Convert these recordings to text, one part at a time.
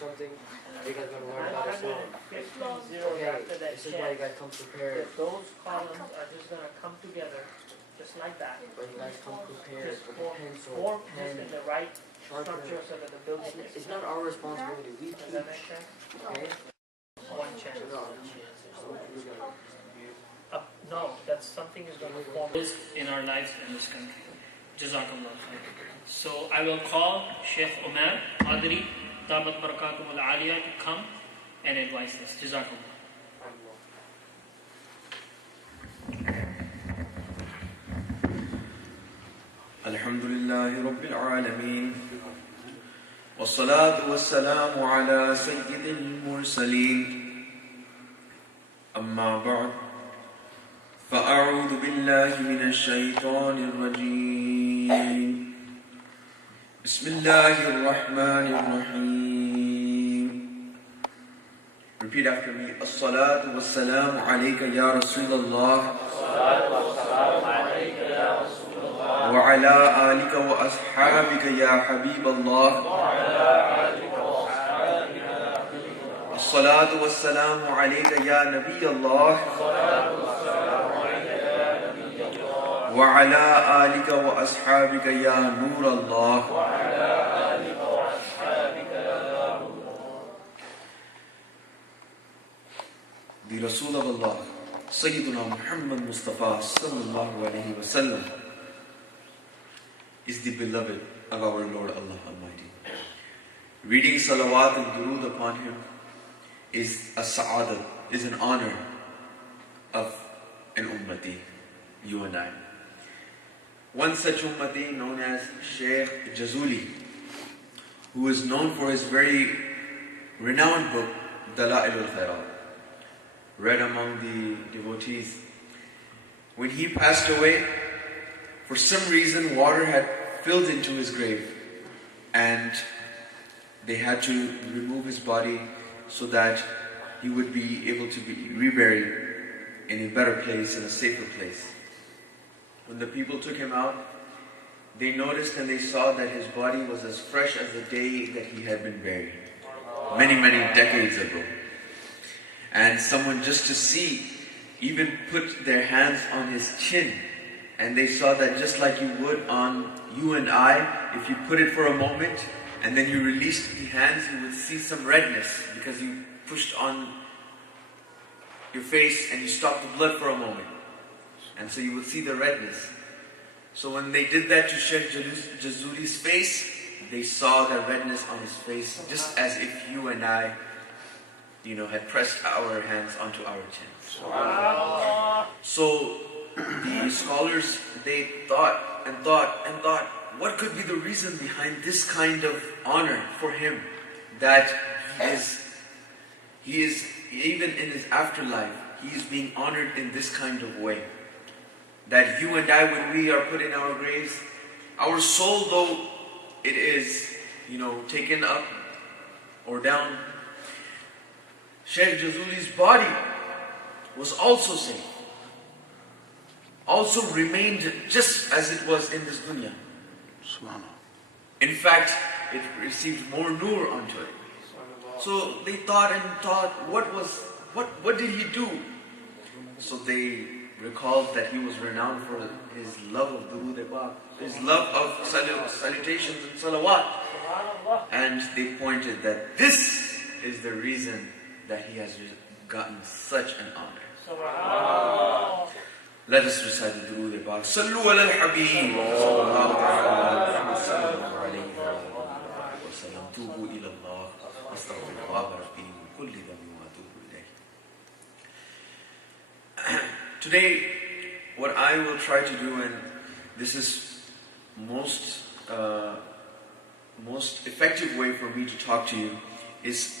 something? You guys gonna learn about Islam? Okay, this is why you guys come prepared. Those columns are just gonna come together, just like that. But you guys come prepared Just with form a pencil, this in pen, the right sharpener. structure so that the building is. It's not our responsibility. We Does teach. that make sense? Okay? One chance. No, that's something is going to form in our lives in this country. Jazakallah khair. So I will call Sheikh Omair Attari, Damat Barakatum al-Aliyah, to come and advise this. Jazakallah. Alhamdulillahi Rabbil Alameen. والصلاة والسلام على سيد المرسلين أما بعد فأعوذ بالله من الشيطان الرجيم بسم الله الرحمن الرحيم. Repeat after me. الصلاة والسلام عليك يا رسول الله وعلى آلك وأصحابك يا حبيب الله. الصلاة والسلام عليك يا نبي الله وعلى آلك وأصحابك يا نور الله. The Rasul of Allah, Sayyiduna Muhammad Mustafa sallallahu alayhi wa sallam, is the beloved of our Lord Allah Almighty. Reading salawat and durood upon him is a sa'adat, is an honor of an ummati, you and I. One such ummati known as Sheikh Jazuli, who is known for his very renowned book, Dala'il al-Khairat, read among the devotees. When he passed away, for some reason water had filled into his grave and they had to remove his body so that he would be able to be reburied in a better place, in a safer place. When the people took him out, they noticed and they saw that his body was as fresh as the day that he had been buried, many, many decades ago. And someone just to see even put their hands on his chin, and they saw that just like you would on you and I, if you put it for a moment and then you released the hands, you would see some redness because you pushed on your face and you stopped the blood for a moment. And so you would see the redness. So when they did that to Sheikh Jazuli's face, they saw the redness on his face, just as if you and I, had pressed our hands onto our chins. So the scholars, they thought, what could be the reason behind this kind of honor for him, that he is even in his afterlife, he is being honored in this kind of way. That you and I, when we are put in our graves, our soul, though it is, taken up or down, Sheikh Jazuli's body was also safe, also remained just as it was in this dunya. In fact, it received more nur onto it. So they thought, what did he do? So they recalled that he was renowned for his love of durood Pak, his love of salutations and salawat. And they pointed that this is the reason that he has gotten such an honor. Let us recite the durood Pak. Sallu ala al-Habib. Tubu ila Allah. Astaghfirullah rabbi min kulli dhanbin wa atubu ilayh. Today, what I will try to do, and this is most effective way for me to talk to you, is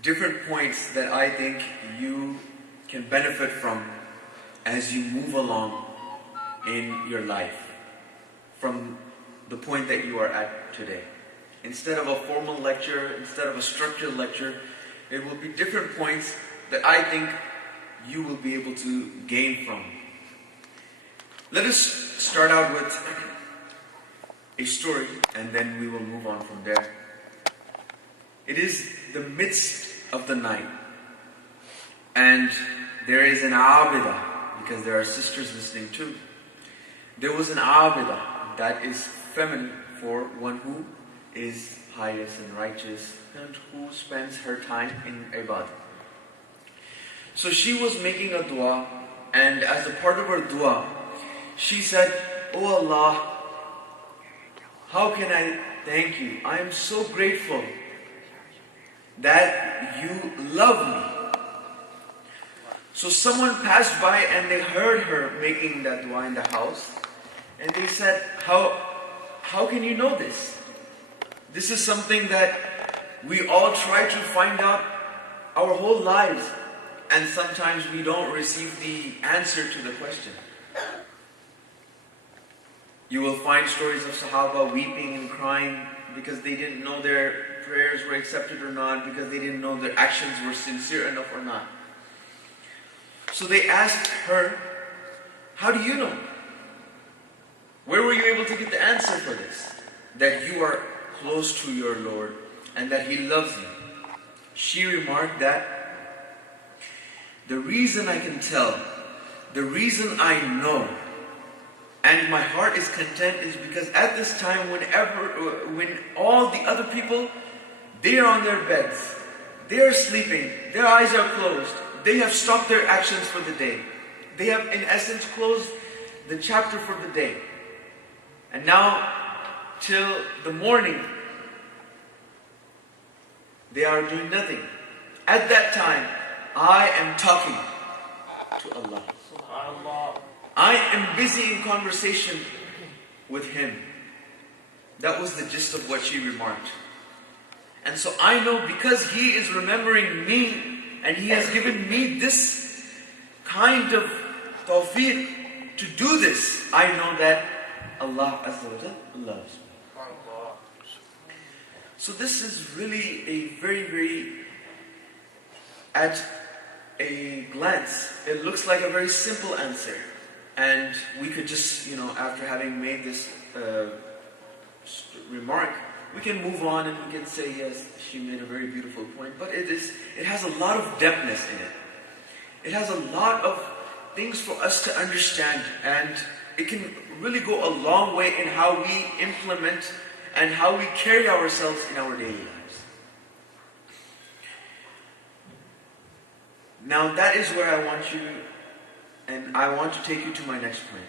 different points that I think you can benefit from as you move along in your life from the point that you are at today. Instead of a formal lecture, instead of a structured lecture, it will be different points that I think you will be able to gain from. Let us start out with a story and then we will move on from there. It is the midst of the night. And there is an abida, because there are sisters listening too. There was an abida, that is feminine for one who is pious and righteous and who spends her time in ibadah. So she was making a dua, and as a part of her dua, she said, "Oh Allah, how can I thank you? I am so grateful that you love me." So someone passed by and they heard her making that dua in the house, and they said, How can you know this? This is something that we all try to find out our whole lives, and sometimes we don't receive the answer to the question. You will find stories of Sahaba weeping and crying because they didn't know their prayers were accepted or not, because they didn't know their actions were sincere enough or not. So they asked her, "How do you know? Where were you able to get the answer for this? That you are close to your Lord and that He loves you." She remarked that, "The reason I can tell, the reason I know, and my heart is content is because at this time when all the other people, they are on their beds, they are sleeping, their eyes are closed, they have stopped their actions for the day. They have in essence closed the chapter for the day. And now till the morning, they are doing nothing. At that time, I am talking to Allah. I am busy in conversation with Him." That was the gist of what she remarked. And so I know, because He is remembering me and He has given me this kind of tawfiq to do this, I know that Allah Azza wa Jalla loves me. So this is really a very, at a glance, it looks like a very simple answer. And we could just, after having made this remark, we can move on and we can say, yes, she made a very beautiful point. But it has a lot of depthness in it. It has a lot of things for us to understand, and it can really go a long way in how we implement and how we carry ourselves in our daily lives. Now that is where I want you, and I want to take you to my next point,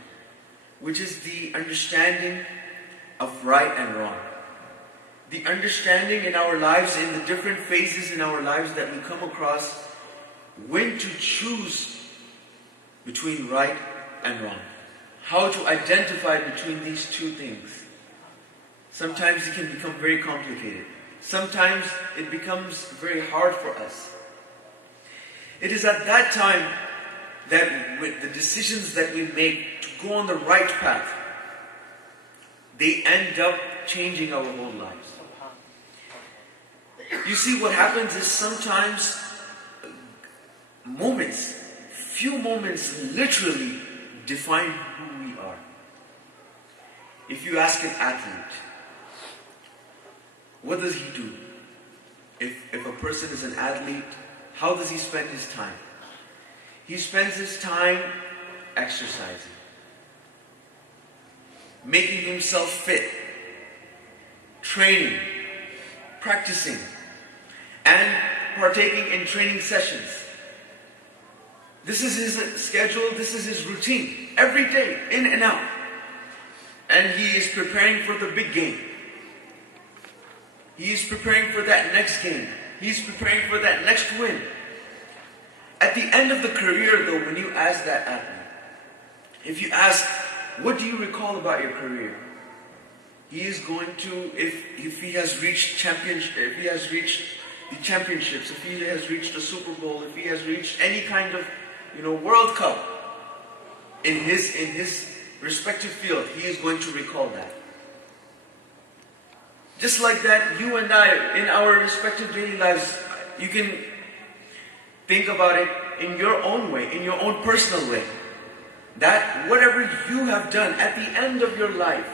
which is the understanding of right and wrong. The understanding in our lives, in the different phases in our lives that we come across, when to choose between right and wrong. How to identify between these two things. Sometimes it can become very complicated. Sometimes it becomes very hard for us. It is at that time that with the decisions that we make to go on the right path, they end up changing our whole lives. You see, what happens is sometimes few moments literally define who we are. If you ask an athlete, what does he do? If a person is an athlete, how does he spend his time? He spends his time exercising, making himself fit, training, practicing, and partaking in training sessions. This is his schedule, this is his routine, every day, in and out. And he is preparing for the big game. He is preparing for that next game. He is preparing for that next win. At the end of the career though, when you ask that athlete, if you ask, what do you recall about your career? He is going to, if he has reached championship, if he has reached the championships, if he has reached the Super Bowl, if he has reached any kind of World Cup in his respective field, he is going to recall that. Just like that, you and I, in our respective daily lives, you can think about it in your own way, in your own personal way. That whatever you have done at the end of your life,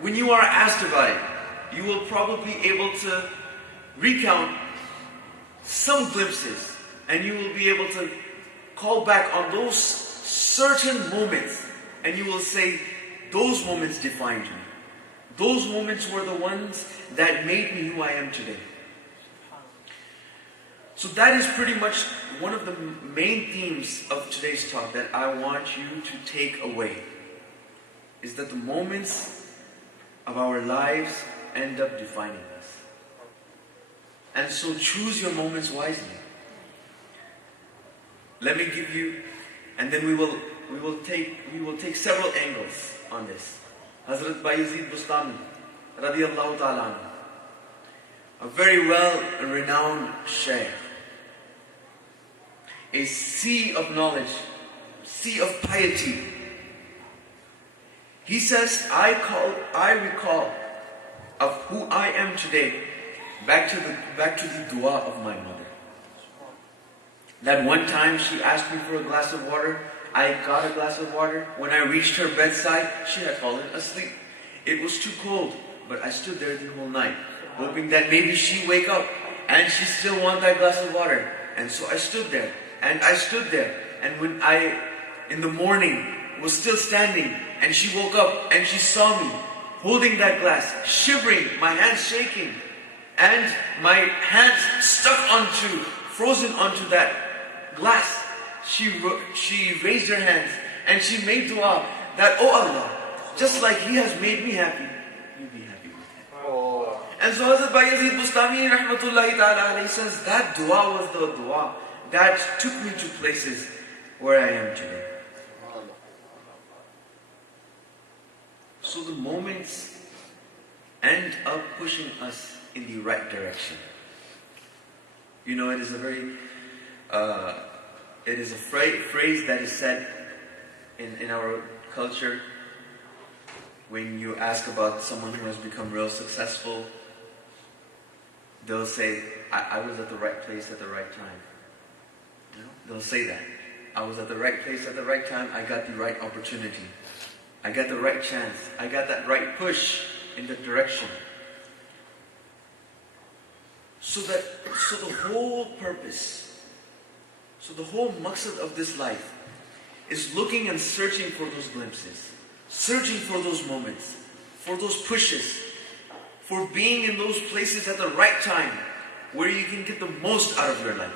when you are asked about it, you will probably be able to recount some glimpses, and you will be able to call back on those certain moments, and you will say, those moments defined me. Those moments were the ones that made me who I am today. So that is pretty much one of the main themes of today's talk that I want you to take away. Is that the moments of our lives end up defining us. And so choose your moments wisely. Let me give you, and then we will take several angles on this. Hazrat Bayezid Bustami, radiyallahu ta'ala anhu, a very well-renowned shaykh, a sea of knowledge, sea of piety. He says, I recall of who I am today back to the dua of my mother. That one time she asked me for a glass of water. I got a glass of water. When I reached her bedside, she had fallen asleep. It was too cold, but I stood there the whole night, hoping that maybe she'd wake up and she still want that glass of water. And so I stood there, and when I, in the morning, was still standing, and she woke up and she saw me holding that glass, shivering, my hands shaking, and my hands frozen onto that glass. She raised her hands and she made dua that, oh Allah, just like He has made me happy, you be happy with Him. Oh. And so Hazrat Bayezid Bustami rahmatullahi ta'ala alayhi says, that dua was the dua that took me to places where I am today. So the moments end up pushing us in the right direction. You know, it is a phrase that is said in our culture when you ask about someone who has become real successful. They'll say, I was at the right place at the right time. You know? They'll say that. I was at the right place at the right time. I got the right opportunity. I got the right chance. I got that right push in that direction. So the whole purpose, the whole maqsad of this life is looking and searching for those glimpses, searching for those moments, for those pushes, for being in those places at the right time where you can get the most out of your life.